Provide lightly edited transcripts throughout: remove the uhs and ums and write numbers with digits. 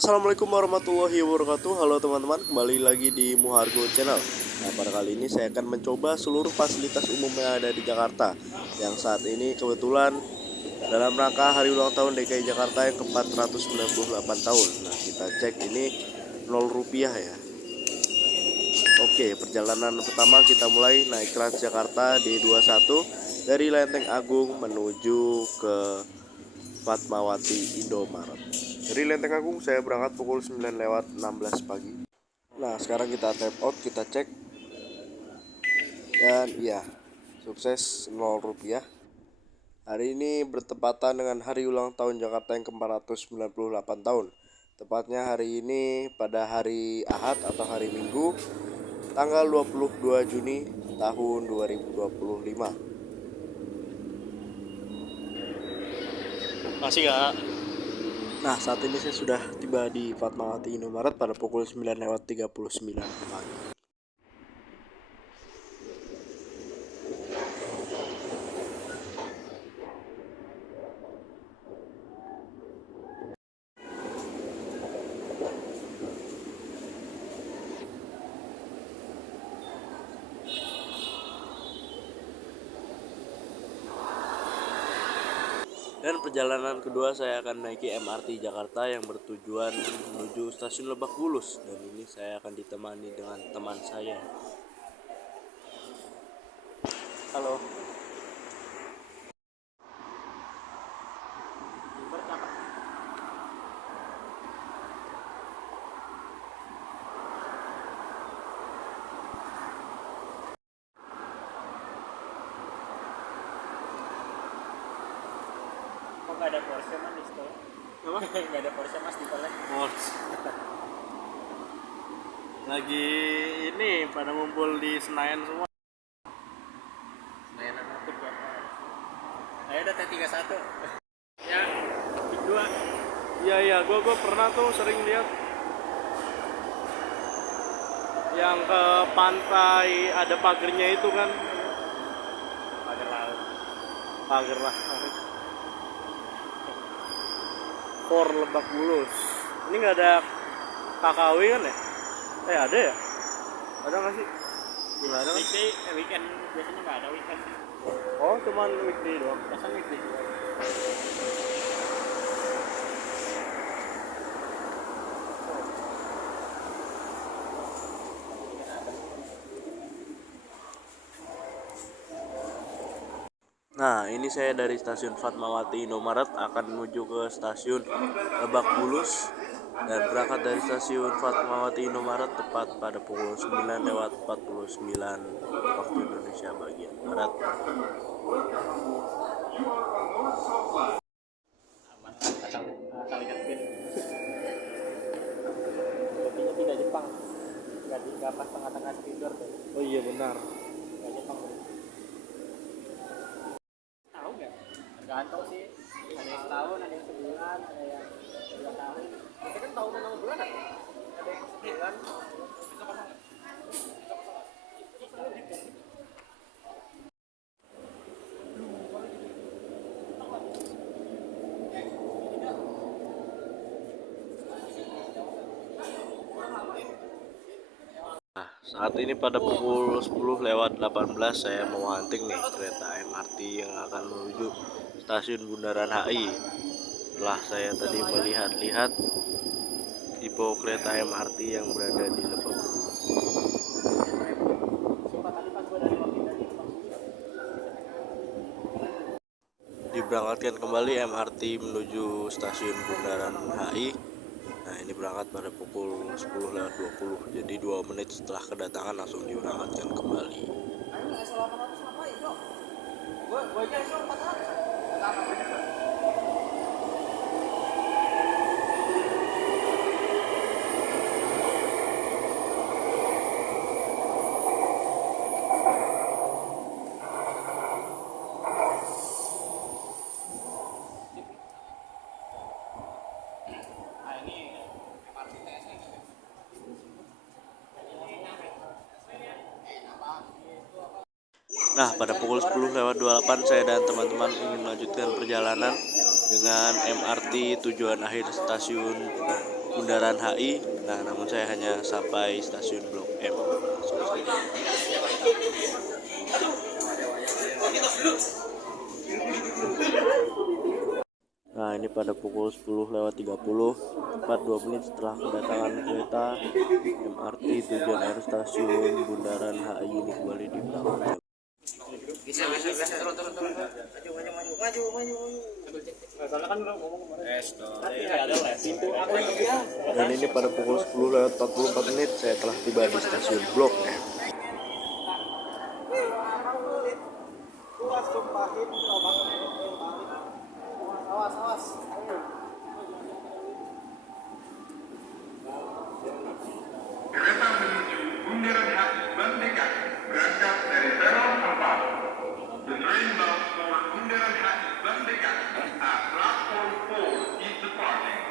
Assalamualaikum warahmatullahi wabarakatuh. Halo teman-teman, kembali lagi di Muhargo Channel. Nah, pada kali ini saya akan mencoba seluruh fasilitas umum yang ada di Jakarta, yang saat ini kebetulan dalam rangka hari ulang tahun DKI Jakarta yang ke-498 tahun. Nah, kita cek ini 0 rupiah ya. Oke, perjalanan pertama kita mulai naik Transjakarta D21 dari Lenteng Agung menuju ke Fatmawati Indomaret. Dari Lenteng Agung saya berangkat pukul 9:16 pagi. Nah, sekarang kita tap out, kita cek. Dan iya, sukses 0 rupiah. Hari ini bertepatan dengan hari ulang tahun Jakarta yang ke-498 tahun. Tepatnya hari ini pada hari Ahad atau hari Minggu, tanggal 22 Juni tahun 2025. Masih gak? Nah, saat ini saya sudah tiba di Fatmawati Indomaret pada pukul 9:39 pagi. Dan perjalanan kedua saya akan naiki MRT Jakarta yang bertujuan menuju stasiun Lebak Bulus. Dan ini saya akan ditemani dengan teman saya. Halo. Kok gak ada Porsche mas di sekolah? Apa? Gak ada Porsche mas di sekolah? Lagi ini pada ngumpul di Senayan semua. Senayan Atatürk ya. Saya udah T31. Ya, kedua. Iya, gue pernah tuh sering lihat yang ke pantai ada pagernya itu kan. Pagar laut. Pager lah. For Lebak Bulus. Ini nggak ada KKW kan ya? Ada ya? Ada nggak sih? Nggak ada kan? Weekend biasanya nggak ada weekend. Oh, cuman weekday doang. Biasanya weekday. Nah, ini saya dari stasiun Fatmawati Indomaret akan menuju ke stasiun Lebak Bulus dan berangkat dari stasiun Fatmawati Indomaret tepat pada pukul 9:49 waktu Indonesia bagian barat. Aman. Asal ingat pin. Kopinya tidak Jepang. Gak pas tengah-tengah speaker tuh. Oh iya benar. Gak Jepang. Tahu nggak? Tergantung sih. Ada yang setahun, ada yang sebulan, ada yang 2 tahun. Kita kan tahu nama bulan kan? Ada yang sebulan. Saat ini pada pukul 10:18 saya mau hunting nih kereta MRT yang akan menuju stasiun Bundaran HI. Setelah saya tadi melihat-lihat tipe kereta MRT yang berada di Lebak. Diberangkatkan kembali MRT menuju stasiun Bundaran HI. Nah, ini berangkat pada pukul 10:20. Jadi 2 menit setelah kedatangan langsung diberangkatkan kembali. Nah, pada pukul 10:28 saya dan teman-teman ingin melanjutkan perjalanan dengan MRT tujuan akhir stasiun Bundaran HI. Nah, namun saya hanya sampai stasiun Blok M. Langsung saja. Nah, ini pada pukul 10:30, tepat 2 menit setelah kedatangan kereta MRT tujuan akhir stasiun Bundaran HI ini kembali diberlakukan. Dan ini pada pukul 10:44 saya telah tiba di stasiun Blok M. Kereta menuju Bundaran HI Bandega berangkat dari peron 4. The train bound for Bundaran HI Bandega at platform 4 is departing.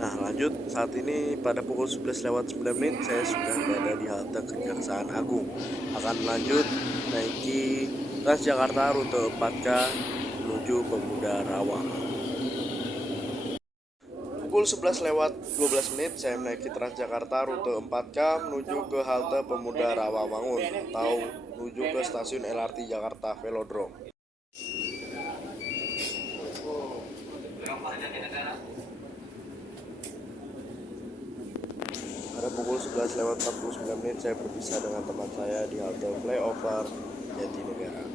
Nah, lanjut, saat ini pada pukul 11:09 saya sudah berada di halte Kejaksaan Agung. Akan lanjut naiki Transjakarta rute 4K menuju Pemuda Rawang. Pukul 11:12 saya menaiki Transjakarta rute 4K menuju ke halte Pemuda Rawamangun atau menuju ke stasiun LRT Jakarta Velodrome. Pada pukul 11:49 saya berpisah dengan teman saya di halte flyover Jatinegara.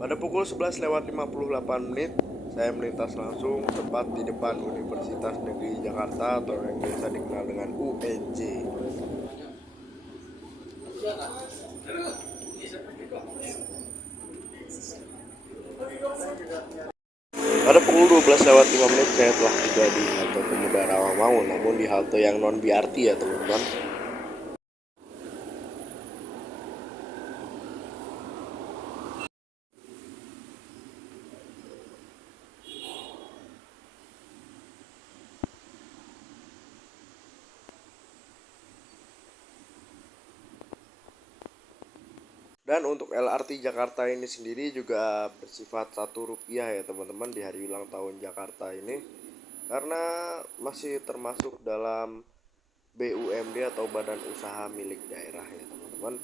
Pada pukul 11:58 saya melintas langsung tepat di depan Universitas Negeri Jakarta atau yang biasa dikenal dengan UNJ. Pada pukul 12:05 saya telah tiba di halte Pemuda Rawamangun, namun di halte yang non BRT ya teman-teman. Dan untuk LRT Jakarta ini sendiri juga bersifat Rp1 ya teman-teman di hari ulang tahun Jakarta ini, karena masih termasuk dalam BUMD atau badan usaha milik daerah ya teman-teman.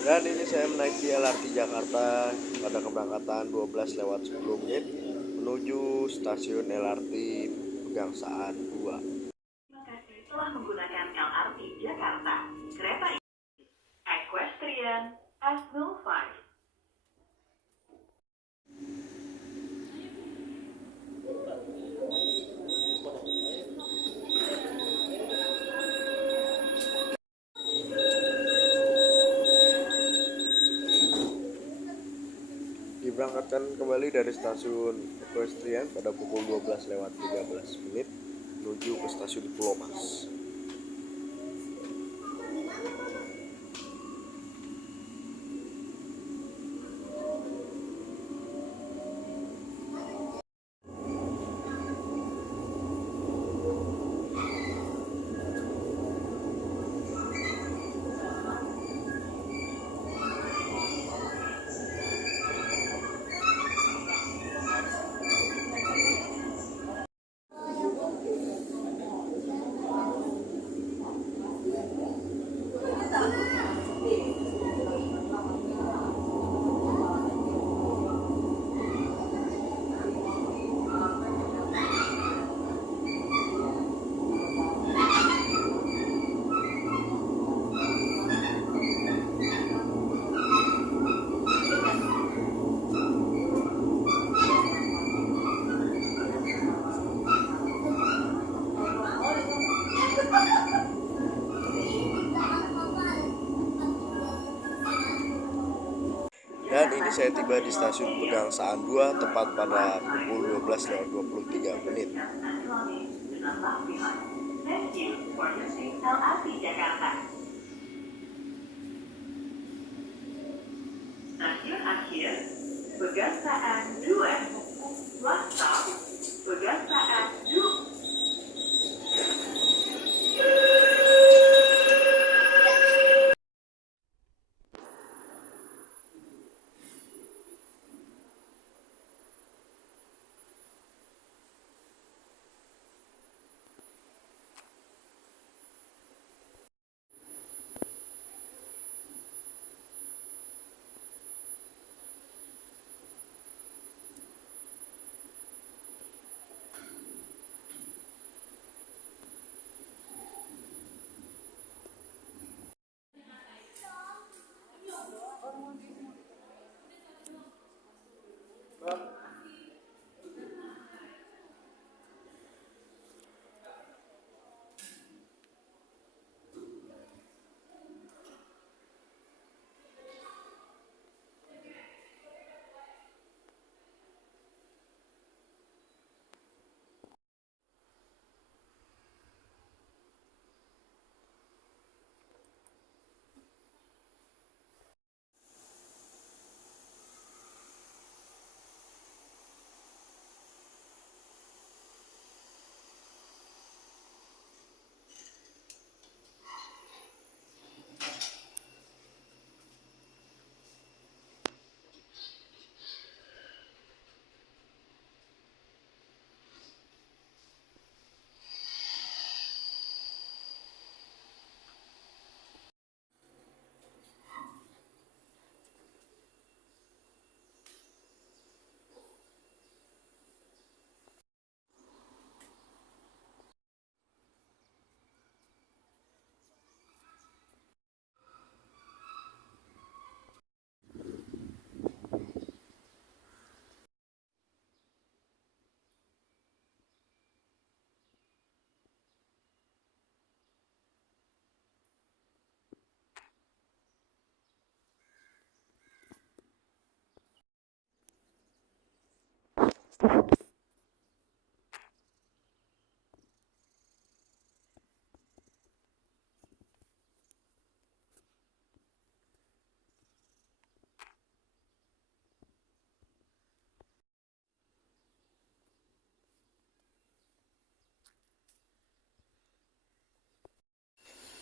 Dan ini saya menaiki LRT Jakarta pada keberangkatan 12:10 menuju stasiun LRT Pegangsaan 2. Terima kasih telah menggunakan LRT Jakarta. Kereta ini Equestrian S05. Diberangkatkan kembali dari stasiun Equestrian pada pukul 12:13 menuju ke stasiun Pulau Mas. Dan ini saya tiba di stasiun Pegangsaan 2 tepat pada pukul 12.23 menit. Thank you for using LRT Jakarta. Stasiun akhir, Pegangsaan 2. Last stop, Pegangsaan 2.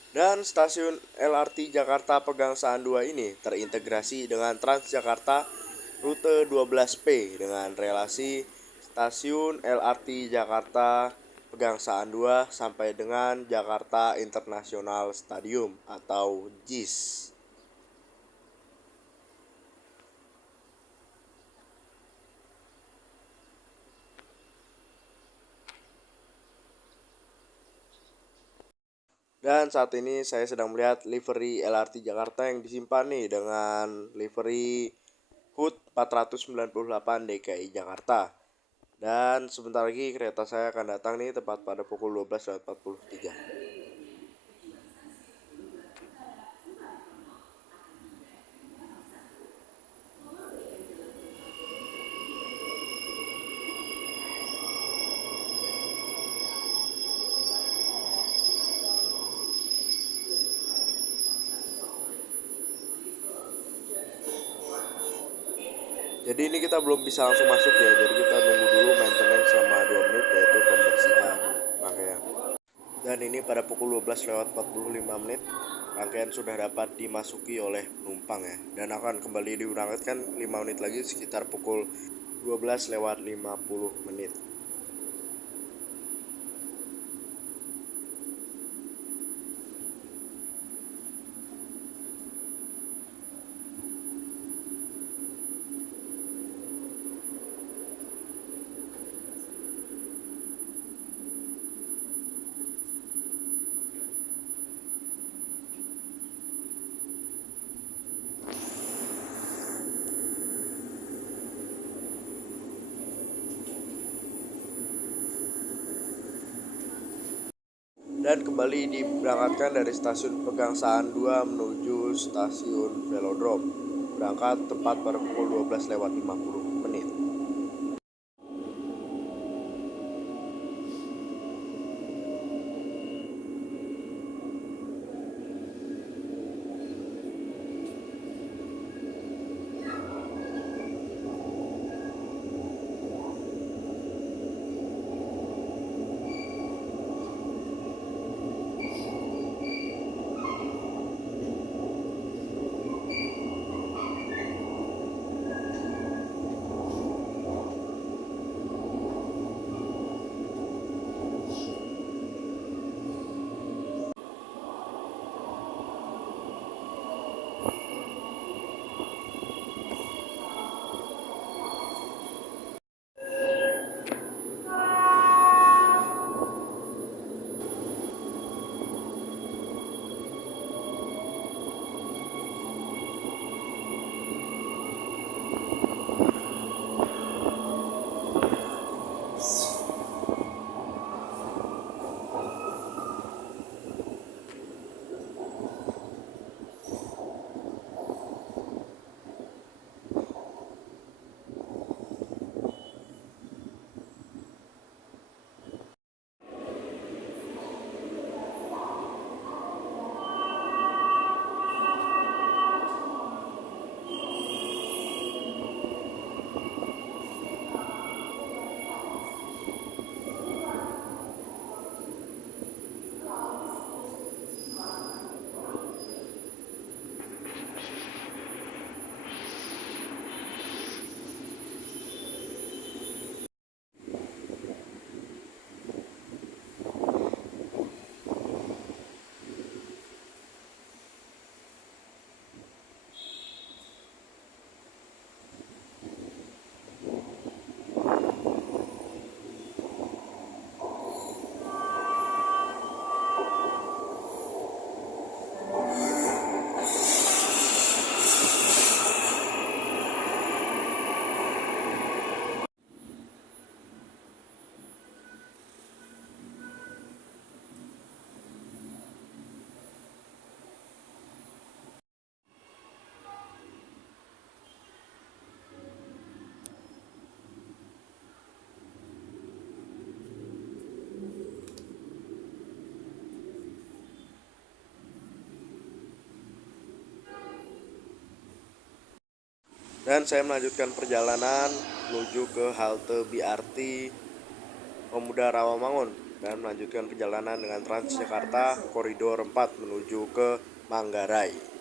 Dan stasiun LRT Jakarta Pegangsaan 2 ini terintegrasi dengan Transjakarta rute 12P dengan relasi stasiun LRT Jakarta Pegangsaan 2 sampai dengan Jakarta International Stadium atau JIS. Dan saat ini saya sedang melihat livery LRT Jakarta yang disimpan nih dengan livery HUT 498 DKI Jakarta. Dan sebentar lagi kereta saya akan datang nih tepat pada pukul 12.43. Jadi ini kita belum bisa langsung masuk ya. Jadi kita nunggu dulu maintenance selama 2 menit yaitu pembersihan rangkaian. Dan ini pada pukul 12.45 menit rangkaian sudah dapat dimasuki oleh penumpang ya. Dan akan kembali diberangkatkan 5 menit lagi sekitar pukul 12.50 menit. Dan kembali diberangkatkan dari stasiun Pegangsaan 2 menuju stasiun Velodrome. berangkat tepat pada pukul 12:50. Dan saya melanjutkan perjalanan menuju ke halte BRT Pemuda Rawamangun dan melanjutkan perjalanan dengan Transjakarta Koridor 4 menuju ke Manggarai.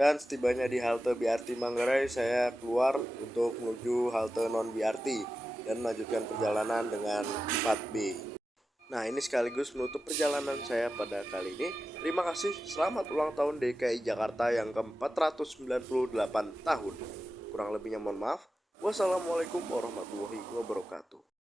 Dan setibanya di halte BRT Manggarai, saya keluar untuk menuju halte non BRT dan melanjutkan perjalanan dengan 4B. Nah, ini sekaligus menutup perjalanan saya pada kali ini. Terima kasih, selamat ulang tahun DKI Jakarta yang ke-498 tahun. Kurang lebihnya mohon maaf. Wassalamualaikum warahmatullahi wabarakatuh.